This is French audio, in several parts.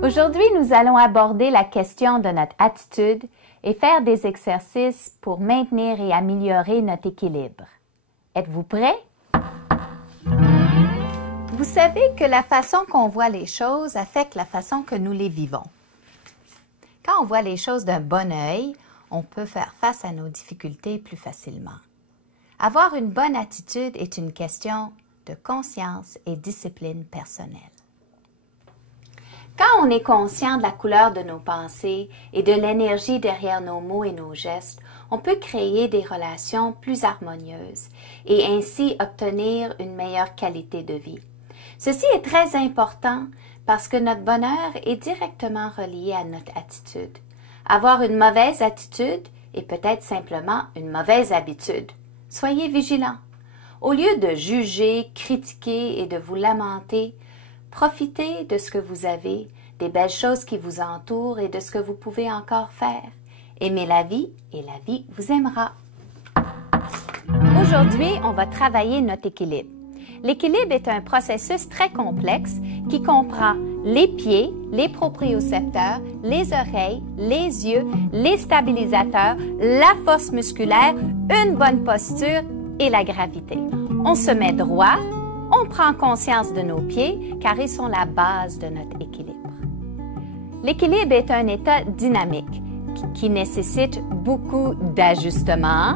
Aujourd'hui, nous allons aborder la question de notre attitude et faire des exercices pour maintenir et améliorer notre équilibre. Êtes-vous prêts? Vous savez que la façon qu'on voit les choses affecte la façon que nous les vivons. Quand on voit les choses d'un bon œil, on peut faire face à nos difficultés plus facilement. Avoir une bonne attitude est une question de conscience et discipline personnelle. Quand on est conscient de la couleur de nos pensées et de l'énergie derrière nos mots et nos gestes, on peut créer des relations plus harmonieuses et ainsi obtenir une meilleure qualité de vie. Ceci est très important parce que notre bonheur est directement relié à notre attitude. Avoir une mauvaise attitude est peut-être simplement une mauvaise habitude. Soyez vigilants. Au lieu de juger, critiquer et de vous lamenter, profitez de ce que vous avez, des belles choses qui vous entourent et de ce que vous pouvez encore faire. Aimez la vie et la vie vous aimera. Aujourd'hui, on va travailler notre équilibre. L'équilibre est un processus très complexe qui comprend les pieds, les propriocepteurs, les oreilles, les yeux, les stabilisateurs, la force musculaire, une bonne posture et la gravité. On se met droit, on prend conscience de nos pieds car ils sont la base de notre équilibre. L'équilibre est un état dynamique qui nécessite beaucoup d'ajustements,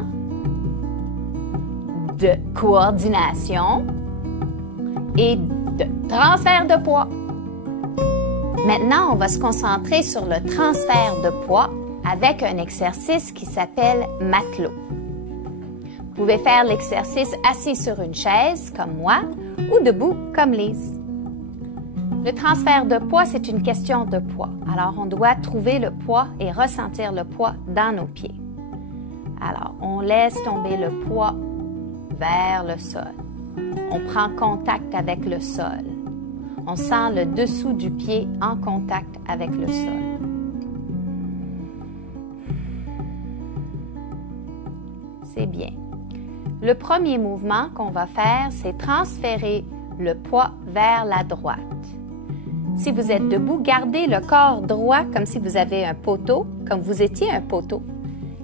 de coordination et de transfert de poids. Maintenant, on va se concentrer sur le transfert de poids avec un exercice qui s'appelle matelot. Vous pouvez faire l'exercice assis sur une chaise, comme moi, ou debout, comme Lise. Le transfert de poids, c'est une question de poids. Alors, on doit trouver le poids et ressentir le poids dans nos pieds. Alors, on laisse tomber le poids vers le sol. On prend contact avec le sol. On sent le dessous du pied en contact avec le sol. C'est bien. Le premier mouvement qu'on va faire, c'est transférer le poids vers la droite. Si vous êtes debout, gardez le corps droit comme si vous avez un poteau, comme vous étiez un poteau.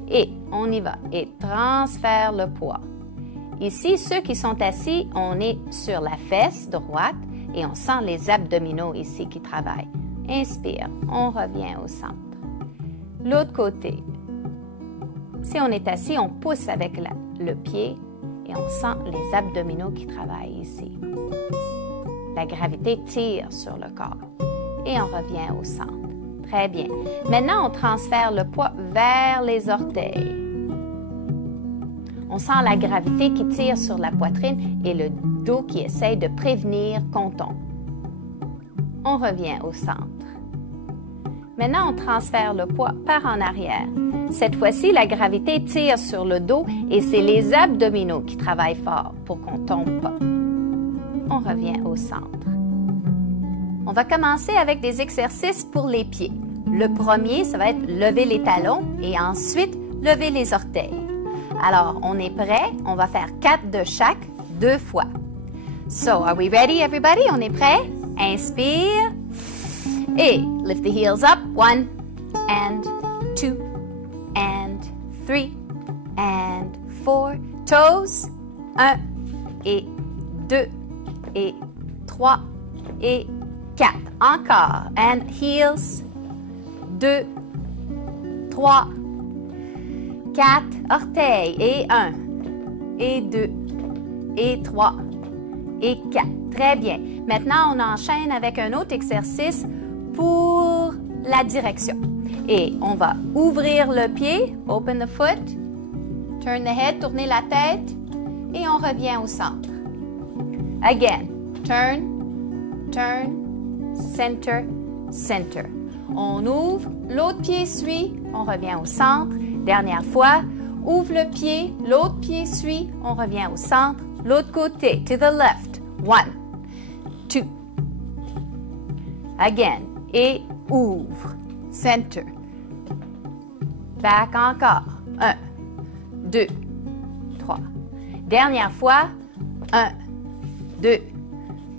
Et on y va. Et transfère le poids. Ici, ceux qui sont assis, on est sur la fesse droite et on sent les abdominaux ici qui travaillent. Inspire, on revient au centre. L'autre côté. Si on est assis, on pousse avec le pied et on sent les abdominaux qui travaillent ici. La gravité tire sur le corps et on revient au centre. Très bien. Maintenant, on transfère le poids vers les orteils. On sent la gravité qui tire sur la poitrine et le dos qui essaye de prévenir qu'on tombe. On revient au centre. Maintenant, on transfère le poids par en arrière. Cette fois-ci, la gravité tire sur le dos et c'est les abdominaux qui travaillent fort pour qu'on ne tombe pas. On revient au centre. On va commencer avec des exercices pour les pieds. Le premier, ça va être lever les talons et ensuite lever les orteils. Alors, on est prêt? On va faire 4 de chaque, 2 fois. So, are we ready, everybody? On est prêt? Inspire. Et lift the heels up. 1 and 2 and 3 and 4. Toes. 1 et 2 et 3 et 4. Encore. And heels. 2, 3, 4. Orteils. Et 1, et 2, et 3, et 4. Très bien. Maintenant, on enchaîne avec un autre exercice pour la direction. Et on va ouvrir le pied, open the foot, turn the head, tourner la tête, et on revient au centre. Again, turn, turn, center, center. On ouvre, l'autre pied suit, on revient au centre. Dernière fois, ouvre le pied, l'autre pied suit, on revient au centre. L'autre côté, to the left. 1, 2. Again, et ouvre, center. Back encore. 1, 2, 3. Dernière fois, 1, 2,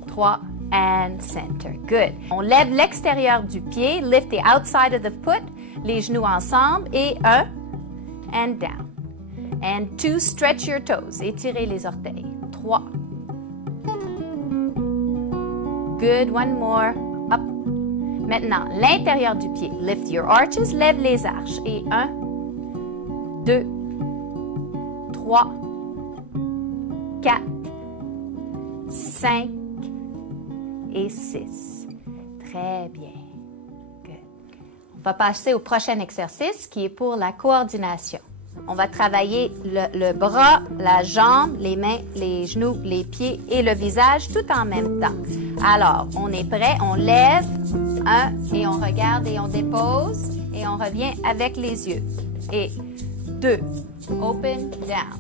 3, and center. Good. On lève l'extérieur du pied, lift the outside of the foot, les genoux ensemble, et 1, and down. And 2, stretch your toes, étirez les orteils. 3. Good, one more. Up. Maintenant, l'intérieur du pied, lift your arches, lève les arches, et 1, 2, 3, 4, 5 et 6. Très bien. Good. On va passer au prochain exercice qui est pour la coordination. On va travailler le bras, la jambe, les mains, les genoux, les pieds et le visage tout en même temps. Alors, on est prêt, on lève, 1, et on regarde et on dépose, et on revient avec les yeux. Et 2, open, down,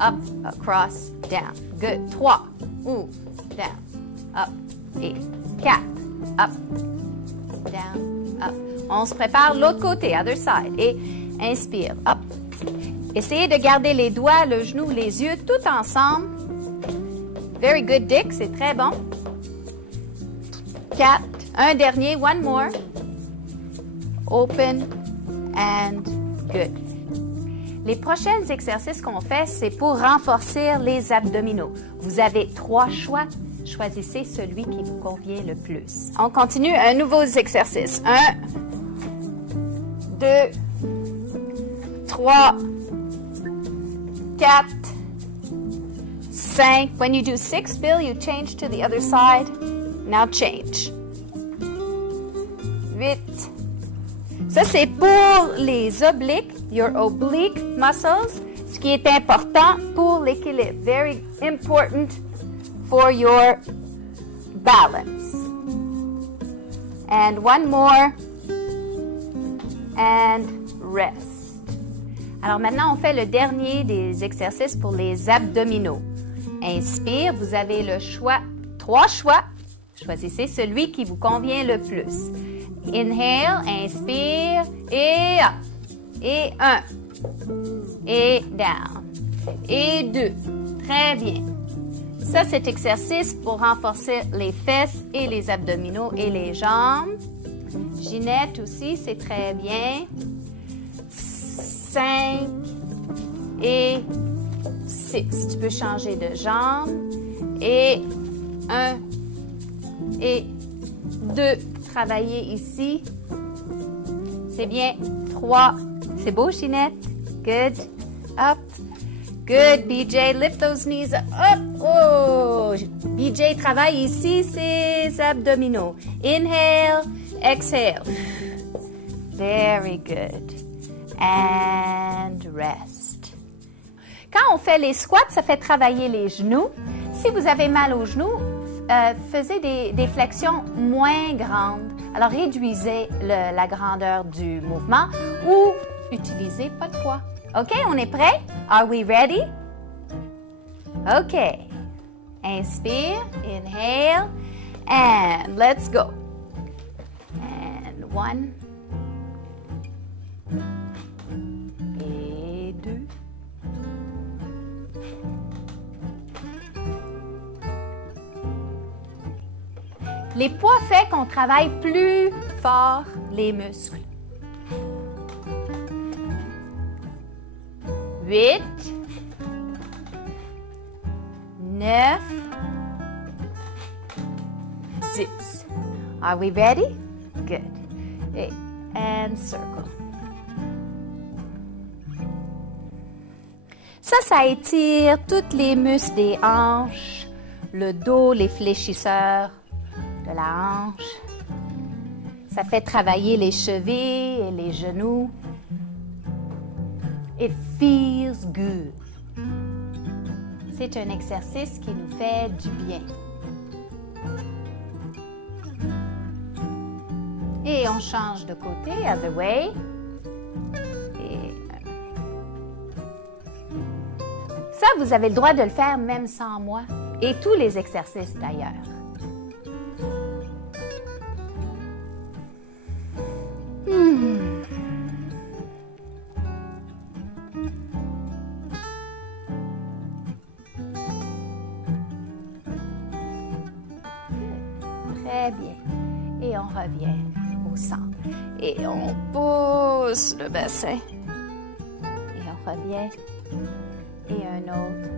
up, across, down. Good. 3, ouvre, down, up, et 4, up, down, up. On se prépare l'autre côté, other side, et inspire, up. Essayez de garder les doigts, le genou, les yeux tout ensemble. Very good, Dick, c'est très bon. 4, un dernier, one more. Open and good. Les prochains exercices qu'on fait, c'est pour renforcer les abdominaux. Vous avez 3 choix. Choisissez celui qui vous convient le plus. On continue un nouveau exercice. 1, 2, 3, 4, 5. When you do 6, Bill, you change to the other side. Now change. 8. Ça, c'est pour les obliques, your oblique muscles, ce qui est important pour l'équilibre. Very important for your balance. And one more. And rest. Alors maintenant, on fait le dernier des exercices pour les abdominaux. Inspire, vous avez le choix, 3 choix. Choisissez celui qui vous convient le plus. Inhale, inspire, et up. Et 1. Et down. Et 2. Très bien. Ça, c'est exercice pour renforcer les fesses et les abdominaux et les jambes. Ginette aussi, c'est très bien. 5 et 6. Tu peux changer de jambe. Et 1 et 2. Travailler ici. C'est bien. 3. C'est beau, Ginette. Good. Up. Good, BJ. Lift those knees up. Oh! BJ travaille ici ses abdominaux. Inhale. Exhale. Very good. And rest. Quand on fait les squats, ça fait travailler les genoux. Si vous avez mal aux genoux, faisez des flexions moins grandes. Alors, réduisez la grandeur du mouvement ou utilisez pas de poids. OK, on est prêt? Are we ready? OK. Inspire, inhale, and let's go. And 1. Et 2. Les poids fait qu'on travaille plus fort les muscles. 8, 9, 10. Are we ready? Good. And circle. Ça étire tous les muscles des hanches, le dos, les fléchisseurs de la hanche. Ça fait travailler les chevilles et les genoux. It feels good. C'est un exercice qui nous fait du bien. Et on change de côté, other way. Et ça, vous avez le droit de le faire même sans moi. Et tous les exercices d'ailleurs. Très bien. Et on revient au centre. Et on pousse le bassin. Et on revient. Et un autre.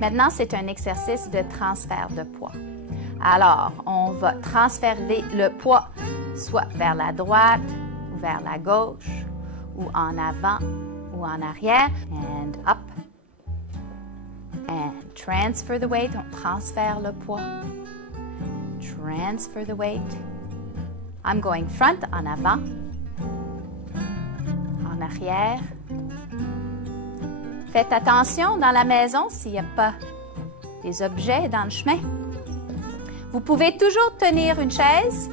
Maintenant, c'est un exercice de transfert de poids. Alors, on va transférer le poids soit vers la droite ou vers la gauche ou en avant ou en arrière. And up. And transfer the weight. On transfère le poids. Transfer the weight. I'm going front, en avant. En arrière. Faites attention dans la maison s'il n'y a pas des objets dans le chemin. Vous pouvez toujours tenir une chaise.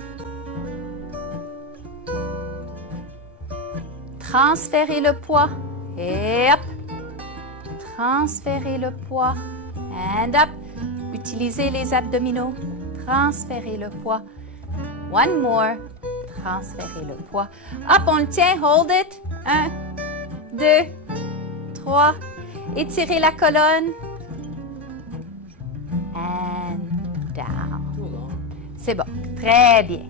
Transférez le poids. Et hop. Transférez le poids. And up. Utilisez les abdominaux. Transférez le poids. One more. Transférez le poids. Hop, on le tient. Hold it. 1, 2, 3. Étirez la colonne. And down. C'est bon. Très bien.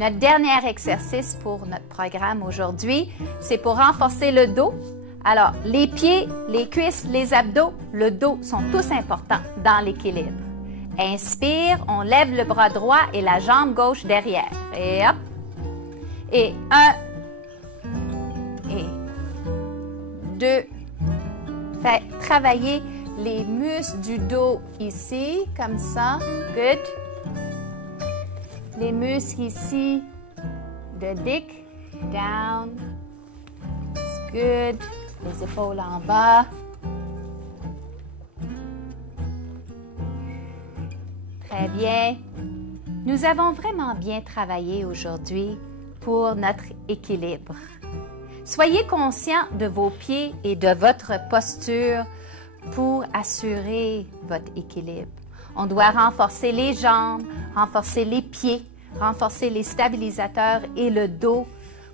Notre dernier exercice pour notre programme aujourd'hui, c'est pour renforcer le dos. Alors, les pieds, les cuisses, les abdos, le dos sont tous importants dans l'équilibre. Inspire, on lève le bras droit et la jambe gauche derrière. Et hop. Et 1. Et 2. Fait travailler les muscles du dos ici, comme ça. Good. Les muscles ici de dick, down. It's good. Les épaules en bas. Très bien. Nous avons vraiment bien travaillé aujourd'hui pour notre équilibre. Soyez conscient de vos pieds et de votre posture pour assurer votre équilibre. On doit renforcer les jambes, renforcer les pieds, renforcer les stabilisateurs et le dos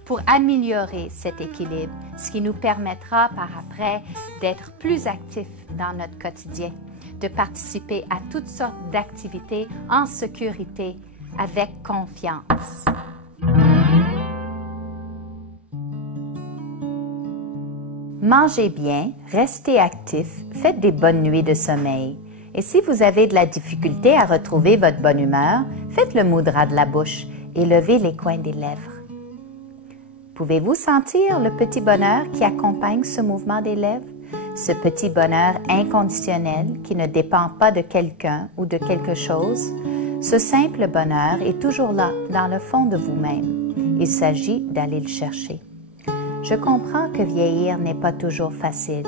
pour améliorer cet équilibre, ce qui nous permettra par après d'être plus actifs dans notre quotidien, de participer à toutes sortes d'activités en sécurité avec confiance. Mangez bien, restez actifs, faites des bonnes nuits de sommeil. Et si vous avez de la difficulté à retrouver votre bonne humeur, faites le mudra de la bouche et levez les coins des lèvres. Pouvez-vous sentir le petit bonheur qui accompagne ce mouvement des lèvres? Ce petit bonheur inconditionnel qui ne dépend pas de quelqu'un ou de quelque chose? Ce simple bonheur est toujours là, dans le fond de vous-même. Il s'agit d'aller le chercher. Je comprends que vieillir n'est pas toujours facile,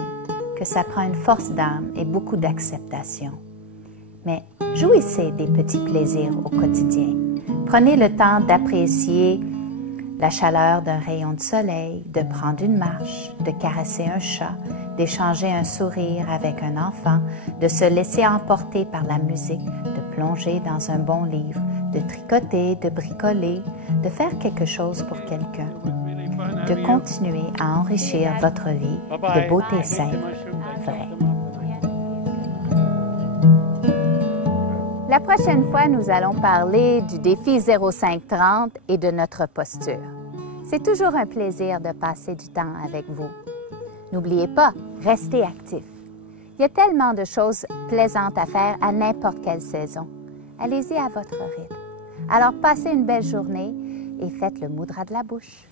que ça prend une force d'âme et beaucoup d'acceptation. Mais jouissez des petits plaisirs au quotidien. Prenez le temps d'apprécier la chaleur d'un rayon de soleil, de prendre une marche, de caresser un chat, d'échanger un sourire avec un enfant, de se laisser emporter par la musique, de plonger dans un bon livre, de tricoter, de bricoler, de faire quelque chose pour quelqu'un, de continuer à enrichir votre vie de beauté simple, vraie. La prochaine fois, nous allons parler du défi 0530 et de notre posture. C'est toujours un plaisir de passer du temps avec vous. N'oubliez pas, restez actifs. Il y a tellement de choses plaisantes à faire à n'importe quelle saison. Allez-y à votre rythme. Alors, passez une belle journée et faites le mudra de la bouche.